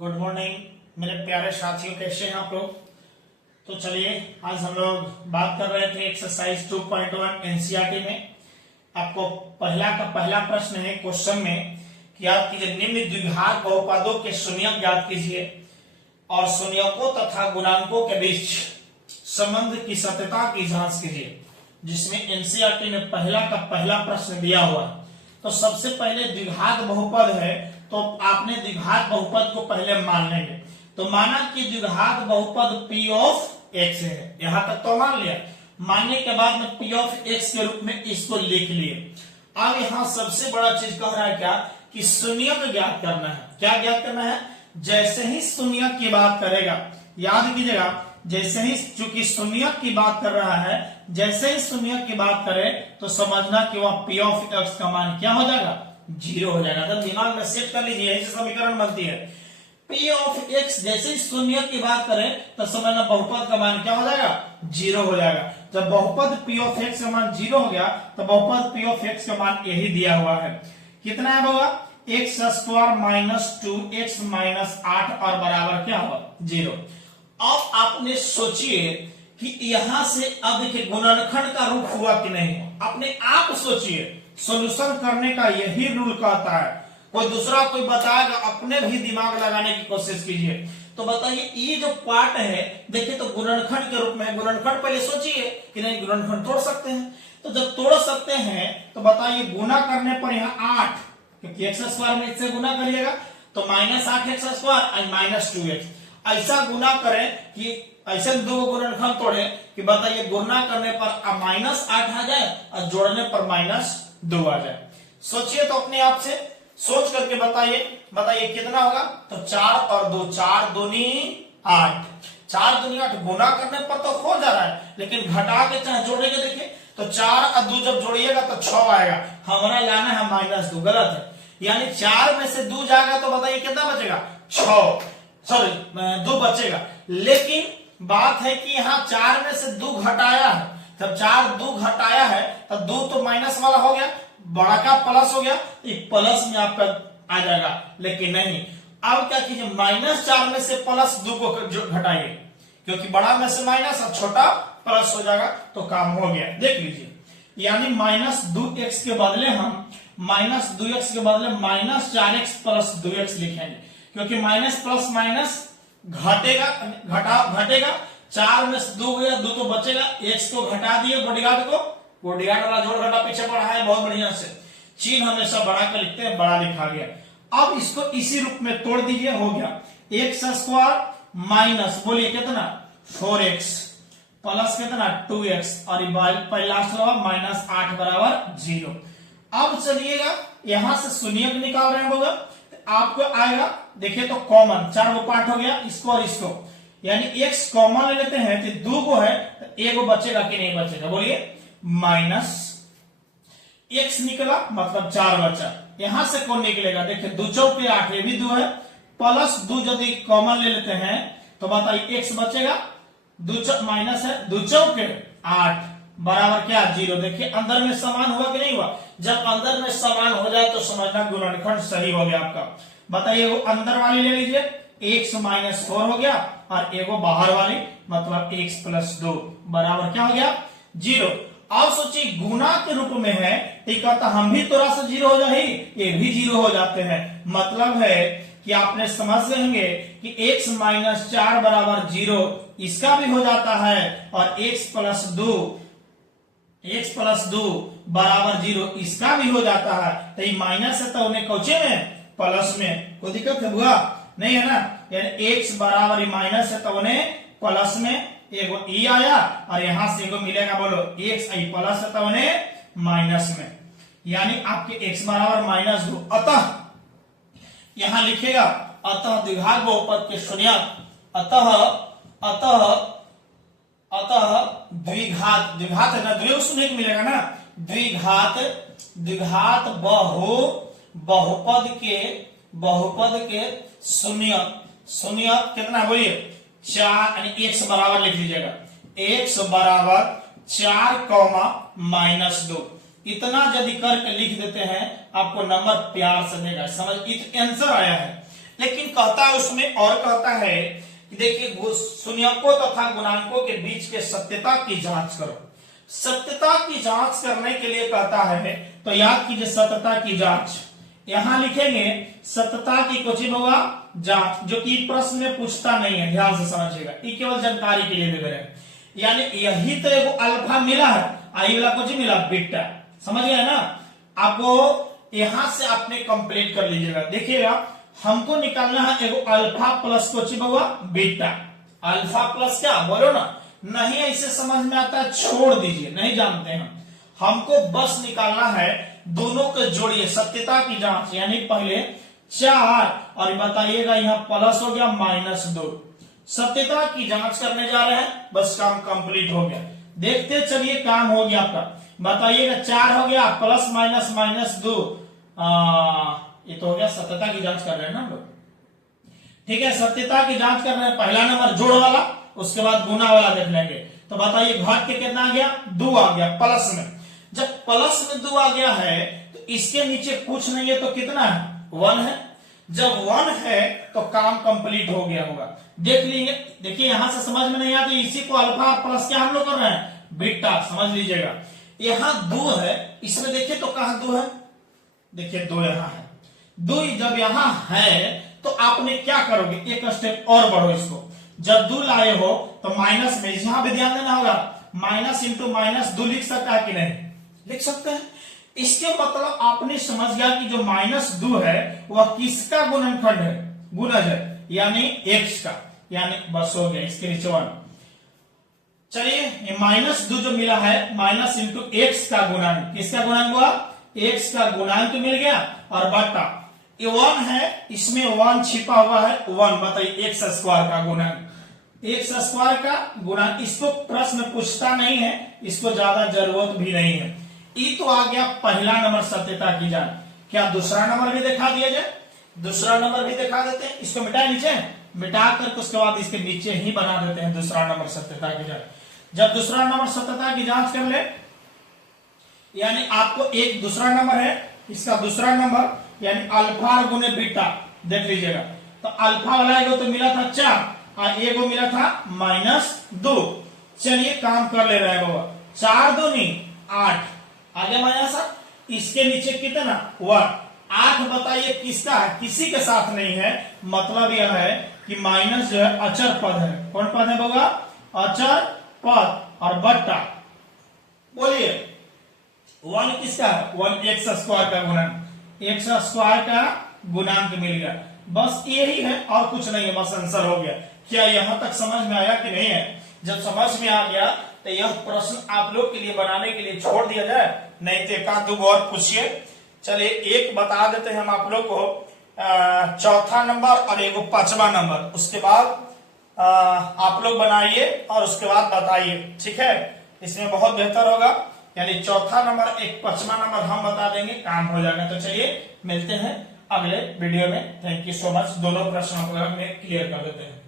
Good morning मेरे प्यारे साथियों, कैसे हैं आप लोग। तो चलिए आज हम लोग बात कर रहे थे एक्सरसाइज 2.1 एनसीईआरटी में। आपको पहला प्रश्न है क्वेश्चन में कि आप निम्न द्विघात बहुपदों के शून्यक ज्ञात कीजिए और शून्यकों तथा गुणांकों के बीच संबंध की सत्यता की जांच कीजिए, जिसमें एनसीईआरटी ने पहला प्रश्न दिया हुआ है। तो सबसे पहले द्विघात बहुपद है, तो आपने द्विघात बहुपद को पहले मान लेंगे। तो माना कि द्विघात बहुपद p ऑफ x है, यहां तक तो मान लिया। मानने के बाद में p ऑफ x के रूप में इसको लिख लिए। अब यहां सबसे बड़ा चीज कह रहा है क्या कि शून्यक ज्ञात करना है। क्या ज्ञात करना है? जैसे ही शून्यक की बात करेगा, याद कीजिएगा, जैसे ही चूंकि शून्यक की बात कर रहा है, जैसे ही शून्यक की बात करे तो समझना कि वह p ऑफ x का मान क्या हो जाएगा? 0 हो जाएगा। तो दिमाग में सेट कर लीजिए, ऐसे समीकरण बनती है। p ऑफ x जैसे ही शून्य की बात करें तो समझना बहुपद का मान क्या हो जाएगा? 0 हो जाएगा। जब बहुपद p ऑफ x का मान 0 हो गया तो बहुपद p ऑफ x का मान यही दिया हुआ है। कितना है होगा? x square minus 2x minus 8 और बराबर क्या होगा? 0। अब आपने सोचिए कि यहां से अब देखिए गुणनखंड का रूप हुआ कि नहीं। अपने आप सोचिए, सॉल्यूशन करने का यही रूल कहता है। कोई दूसरा कोई बताएगा, अपने भी दिमाग लगाने की कोशिश कीजिए। तो बताइए ये जो पार्ट है देखिए तो गुणनखंड के रूप में है। गुणनखंड पहले सोचिए कि नहीं गुणनखंड तोड़ सकते हैं। तो जब तोड़ सकते हैं तो बताइए गुना करने पर यहाँ 8, क्योंकि एक्स स्क्वायर में इससे गुना करिएगा तो माइनस 8x स्क्वायर और माइनस 2x। ऐसा गुना करें कि ऐसे दो गुणनखंड तोड़े कि बताइए गुना करने पर माइनस 8 आ जाए और जोड़ने पर माइनस 2 आ जाए। सोचिए तो अपने आप से सोच करके बताइए कितना होगा। तो 4 और 2, 4 दूनी 8, 4 दूनी 8 गुना करने पर तो हो जा रहा है, लेकिन घटा के चाहे जोड़ेंगे देखिए तो 4 और 2 जब जोड़िएगा तो 6 आएगा। हमारा लाना है माइनस 2, गलत है। यानी 4 में से 2 जाएगा तो बताइए कितना बचेगा? 2 बचेगा। लेकिन बात है कि यहाँ 4 में से 2 घटाया है। जब 2 घटाया है तो 2 तो माइनस वाला हो गया, बड़ा का प्लस हो गया, प्लस में आपका आ जाएगा। लेकिन नहीं, अब क्या कीजिए, -4 में से +2 को घटाइए, क्योंकि बड़ा में से माइनस और छोटा प्लस हो जाएगा तो काम हो गया। देख लीजिए, यानी -2x के बदले हम -2x के बदले -4x + 2x लिखेंगे, क्योंकि माइनस प्लस माइनस घटेगा। 4 में से 2 गया, 2 तो बचेगा। x को घटा दिए, बॉडीगार्ड वाला जोड़ घटा पीछे पढ़ा है बहुत बढ़िया से। चिन्ह हमेशा बड़ा कर लिखते हैं, बड़ा लिखा गया। अब इसको इसी रूप में तोड़ दीजिए, हो गया x स्क्वायर माइनस बोलिए कितना? 4x प्लस कितना? 2x और लास्ट माइनस 8 बराबर 0। अब चलिएगा यहां से शून्यक निकाल रहे हैं होगा, आपको आएगा देखिए तो कॉमन 4 गो पार्ट हो गया, इसको और इसको, यानी x कॉमन ले लेते हैं तो 2 गो है तो 1 गो बचेगा कि नहीं बचेगा? बोलिए माइनस x निकला, मतलब 4 बचा। यहां से कौन निकलेगा? देखिए 2 चौके 8, ये भी 2 है, प्लस 2 यदि कॉमन ले लेते हैं तो बताइए x बचेगा, माइनस है 2 चौके 8 बराबर क्या? 0। देखिए अंदर में समान हुआ कि नहीं हुआ? जब अंदर में समान हो जाए तो समझना गुणनखंड सही हो गया आपका। बताइए वो अंदर वाली ले लीजिए, x - 4 हो गया और एगो बाहर वाली मतलब x + 2 बराबर क्या हो गया? 0। अब सोचिए गुना के रूप में है, ठीक है, तो हम भी थोड़ा सा 0 हो जाए, ये भी 0 हो जाते हैं। मतलब है कि आपने समझ लेंगे कि x - 4 बराबर 0 इसका भी हो जाता है और x + 2 बराबर 0 इसका भी हो जाता है। तो ये माइनस है तो उन्हें कौचे में? प्लस में। कोई दिक्कत है बुआ? नहीं है ना। यानी x बराबर माइनस है तो उन्हें प्लस में एगो ई आया और यहां से एगो मिलेगा, बोलो x प्लस है तो उन्हें माइनस में, यानी आपके x बराबर -2। अतः यहां लिखेगा अतः द्विघात बहुपद के शून्यक, अतः द्विघात है ना, द्विघात शून्यक मिलेगा ना। द्विघात बहुपद के शून्यक कितना? बोलिए 4, यानी x बराबर लिख लीजिएगा, x बराबर 4, -2। इतना यदि करके लिख देते हैं आपको नंबर प्यार से देगा। समझ, आंसर आया है। लेकिन कहता है उसमें और कहता है कि देखिए शून्यकों तथा गुणांकों के बीच के सत्यता की जांच करो। सत्यता की जांच करने के लिए कहता है, तो याद कीजिए सत्यता की जांच, यहां लिखेंगे सत्यता की कुछ होगा जांच, जो कि प्रश्न में पूछता नहीं है, ध्यान से समझिएगा, ये केवल जानकारी के लिए दे रहे हैं। यानी यही तो एगो अल्फा मिला है, आई वाला कुछ मिला बीटा, समझ गए ना। आपको यहां से आपने कंप्लीट कर लीजिएगा। देखिएगा हमको निकालना है एगो अल्फा प्लस कुछ होगा बीटा। अल्फा प्लस क्या बोलो ना, नहीं ऐसे समझ में आता है छोड़ दीजिए, नहीं जानते हैं। हमको बस निकालना है दोनों को जोड़िए, सत्यता की जांच, यानी पहले 4 और बताइएगा यहाँ प्लस हो गया -2, सत्यता की जांच करने जा रहे हैं, बस काम कंप्लीट हो गया। देखते चलिए काम हो गया आपका, बताइएगा 4 हो गया प्लस माइनस -2, ये तो हो गया सत्यता की जांच कर रहे हैं ना हम लोग, ठीक है। सत्यता की जांच कर रहे हैं, पहला नंबर जोड़ वाला, उसके बाद गुना वाला देख लेंगे। तो बताइए घट के कितना आ गया, 2 आ गया प्लस में। जब प्लस में 2 आ गया है तो इसके नीचे कुछ नहीं है, तो कितना है 1 है। जब 1 है तो काम कंप्लीट हो गया होगा, देख लीजिए। देखिए यहां से समझ में नहीं आता, इसी को अल्फा प्लस क्या हम लोग कर रहे हैं, बीटा, समझ लीजिएगा। यहां 2 है, इसमें देखिए तो कहां 2 है, देखिए 2 यहां है। 2 जब यहां है तो आपने क्या करोगे, एक स्टेप और बढ़ो इसको। जब 2 लाए हो तो माइनस में, यहां भी ध्यान देना होगा, माइनस इंटू -2 लिख सकता है कि नहीं, लिख सकते हैं। इसके मतलब आपने समझ गया कि जो -2 है वह किसका गुणनखंड है, गुणज है, यानी x का, यानी बस हो गया, इसके नीचे 1। चलिए ये -2 जो मिला है, माइनस इंटू एक्स का गुणांक, किसका गुणांक हुआ, x का गुणांक मिल गया, और बटा ये 1 है, इसमें 1 छिपा हुआ है, 1 बताइए x स्क्वायर का गुणांक, x स्क्वायर का गुणांक। इसको प्रश्न पूछता नहीं है, इसको ज्यादा जरूरत भी नहीं है। ये तो आ गया पहला नंबर सत्यता की जांच। क्या दूसरा नंबर भी दिखा दिया जाए, दूसरा नंबर भी दिखा देते हैं, इसको मिटाए नीचे, मिटा करके उसके बाद इसके नीचे ही बना देते हैं दूसरा नंबर सत्यता की जांच। जब दूसरा नंबर सत्यता की जांच कर ले, यानी आपको एक दूसरा नंबर है, इसका दूसरा नंबर यानी अल्फा गुने बीटा देख लीजिएगा। तो अल्फा वाला एगो तो मिला था 4 और एगो मिला था -2। चलिए काम कर ले रहे हैं बाबा, 4 दूनी 8 आगे माइनस, इसके नीचे कितना 1। 8 बताइए किसका है, किसी के साथ नहीं है, मतलब यह है कि माइनस जो है अचर पद है। कौन पद है बाबा, अचर पद, और बट्टा बोलिए 1 किसका है, 1 एक्स स्क्वायर का गुणांक, एक्स स्क्वायर का गुणांक मिल गया। बस यही है और कुछ नहीं है, बस आंसर हो गया। क्या यहां तक समझ में आया कि नहीं है? जब समझ में आ गया तो यह प्रश्न आप लोग के लिए बनाने के लिए छोड़ दिया जाए, नहीं तो एक आध दो और पूछिए। चलिए एक बता देते हैं हम आप लोग को, चौथा नंबर और एगो 5वां नंबर, उसके बाद आप लोग बनाइए और उसके बाद बताइए, ठीक है, इसमें बहुत बेहतर होगा। यानी चौथा नंबर एक 5वां नंबर हम बता देंगे, काम हो जाएगा। तो चलिए मिलते हैं अगले वीडियो में। Thank you so much. दोनों प्रश्नों को हम क्लियर कर देते हैं।